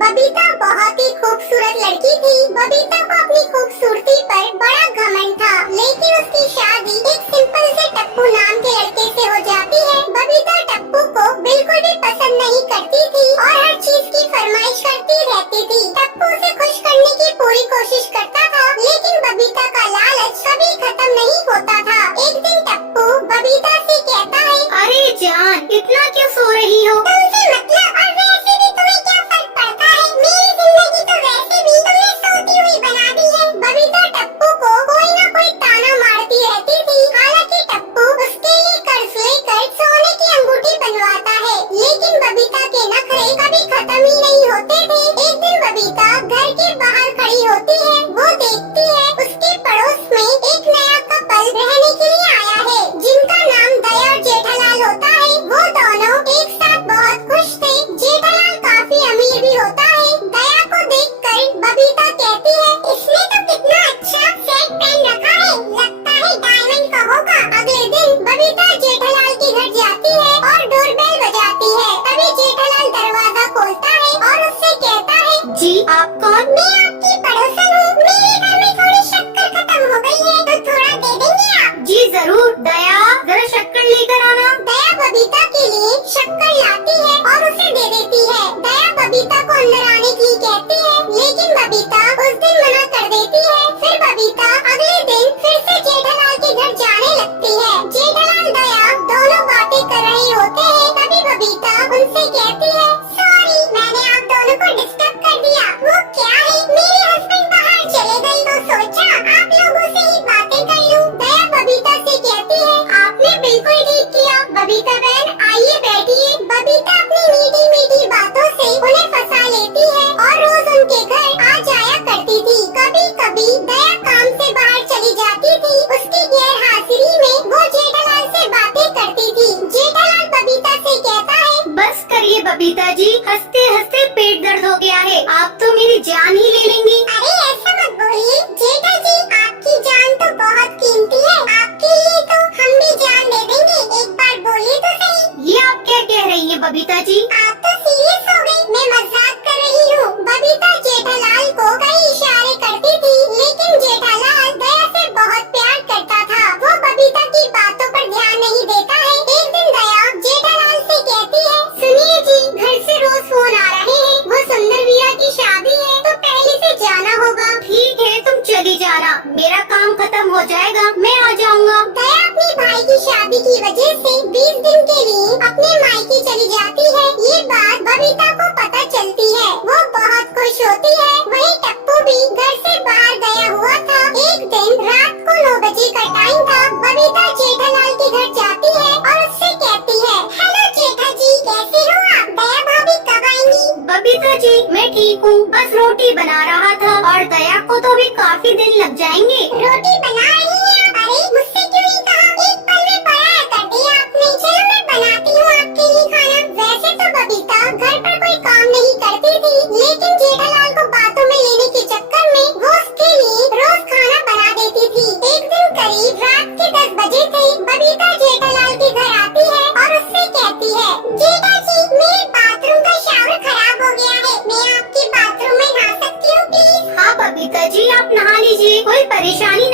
बबीता बहुत ही खूबसूरत लड़की थी। बबीता को अपनी खूबसूरती पर बड़ा घमंड था, लेकिन उसकी शादी एक सिंपल से टप्पू नाम के लड़के से हो जाती है। बबीता टप्पू को बिल्कुल भी पसंद नहीं करती थी और हर चीज की फरमाइश करती रहती थी। टप्पू उसे खुश करने की पूरी कोशिश करता था, लेकिन बबीता का लालच कभी खत्म नहीं होता था। एक दिन टप्पू बबीता से कहता है, अरे जान, इतना क्यों सो रही हो? तुमसे मतलब और वैसे भी तुम्हें क्या फर्क पड़ता है? मेरी जिंदगी तो वैसे भी तुमने सोती हुई बना दी है। बबीता टप्पू को कोई न कोई ताना मारती रहती थी। हालांकि टप्पू उसके लिए कर्ज लेकर सोने की अंगूठी बनवाता है, लेकिन बबीता के नखरे कभी खत्म ही नहीं होते थे। एक दिन बबीता घर के बाहर खड़ी होती है। वो देखती है उसके पड़ोस में एक नया कपल रहने के लिए आया है, जिनका नाम दया और जेठालाल होता है। वो दोनों एक साथ बहुत खुश थे। जेठालाल काफी अमीर भी होता है। दया को देखकर बबीता कहती है, इसने तो कितना अच्छा सेट पहन रखा है, लगता है डायमंड का होगा। अगले दिन बबीता जेठालाल के घर जाती है और डोरबेल बजाती है। तभी जेठालाल दरवाजा खोलता है और उससे कहता है, जी आप कौन? मैं आपकी पड़ोसन हूँ। मेरे घर में थोड़ी शक्कर खत्म हो गई है, तो थोड़ा दे देंगे आप? जी जरूर। दया, जरा शक्कर लेकर आना। दया बबीता के लिए शक्कर लाती है और उसे दे देती है। दया बबीता को अंदर आने के लिए कहती है, लेकिन बबीता उस दिन मना कर देती है। फिर बबीता अगले दिन फिर से जेठालाल के घर जाने लगती है। जेठालाल दया दोनों बातें कर रहे होते हैं। तभी बबीता उनसे कहती है, सॉरी, मैंने आप दोनों को डिस्टर्ब कर दिया। वो क्या है, मेरे हस्बैंड बाहर चले गए तो सोचा आप लोगों से ही बातें कर लूं। दया बबीता से कहती है, आपने बिल्कुल ठीक किया। बबीता बहन आइए बैठिए। बबीता अपनी मीठी मीठी बातों से उन्हें फंसा लेती है और रोज उनके घर आ जाया करती थी। कभी कभी दया काम से बाहर चली जाती थी। उसकी गैर हाजिरी में वो जेठालाल से बातें करती थी। जेठालाल बबीता से कहता है, बस करिए बबीता जी, हंसते हंसते पेट दर्द हो गया है। आप तो मेरी जान ही ले लेंगी। अरे ऐसा मत बोलिए जेठा जी, आपकी जान तो बहुत कीमती है। आपके लिए तो हम भी जान दे देंगे। एक बार बोलिए तो सही। ये आप क्या कह रही हैं बबीता जी? आप तो सीरियस हो गई। मैं मजाक कर रही हूँ। बबीता जेठालाल को कई इशारे करती थी, लेकिन जेठालाल दया से बहुत प्यार करता था। वो बबीता की बातों पर ध्यान नहीं देता है। एक दिन दया जेठालाल से कहती है, सुनिए जी, घर से रोज फोन आ रहे हैं। वो सुंदर वीरा की शादी है, तो पहले से जाना होगा। ठीक है, तुम चली जाना, मेरा काम खत्म हो जाएगा, मैं आ जाऊंगा। दया अपने भाई की शादी की वजह से 20 दिन के लिए अपने मायके चली जाती है। ये बात बबीता को पता चलती है। वो बहुत खुश होती है। वहीं टप्पू भी घर से बाहर गया हुआ था। एक दिन रात को 9 बजे का टाइम था। बबीता जेठालाल के घर जाती है और उससे कहती है, हेलो जेठा जी, कैसे हो आप? दया भाभी कब आएंगी? बबीता जी मैं ठीक हूँ, बस रोटी बना रहा था और दया को तो भी काफी दिन लग जाएंगे। रोटी बना रही हैं आप? अरे मुझसे क्यों नहीं कहा? एक पल में पराया कर दिया आपने। चलो मैं बनाती हूँ आपके लिए खाना। वैसे तो बबीता घर पर कोई काम नहीं करती थी, लेकिन जेठालाल को बातों में लेने के चक्कर में वो उसके लिए रोज खाना बना देती थी। एक दिन करीब रात के 10 बजे थे। बबीता जेठालाल के घर आती है और उससे कहती है, जेठा जी, मेरे बाथरूम का शावर खराब हो गया है, मैं आपके बाथरूम में नहा सकती हूँ प्लीज? हाँ बबीता जी, आप नहा लीजिए, कोई परेशानी